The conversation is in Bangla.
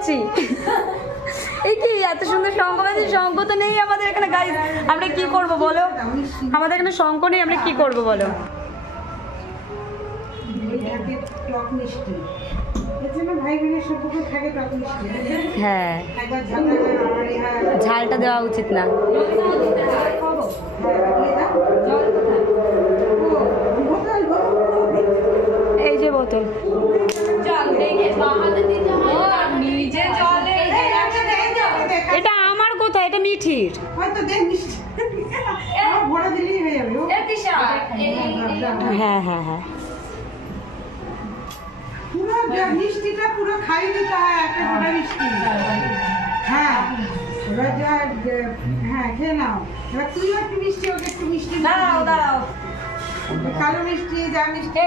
মিষ্টি এই কি, এত সুন্দর শঙ্খ বাজে শঙ্খ তো নেই আমাদের এখানে গাইজ আমরা কি করব বলো? আমাদের এখানে শঙ্খ নেই, আমরা কি করব বলো? হ্যাঁ। ঝালটা দেওয়া উচিত না। এই যে বোতল। মিঠির হয়ে হ্যাঁ হ্যাঁ পুরো মিষ্টিটা পুরো খাই দিতে হয় একটা গোটা মিষ্টি। হ্যাঁ। এবার যা হ্যাঁ খেয়ে নাও। এবার তুইও একটু মিষ্টি ওকে একটু মিষ্টি দাঁড়াও দাঁড়াও। কালো মিষ্টি যা মিষ্টি।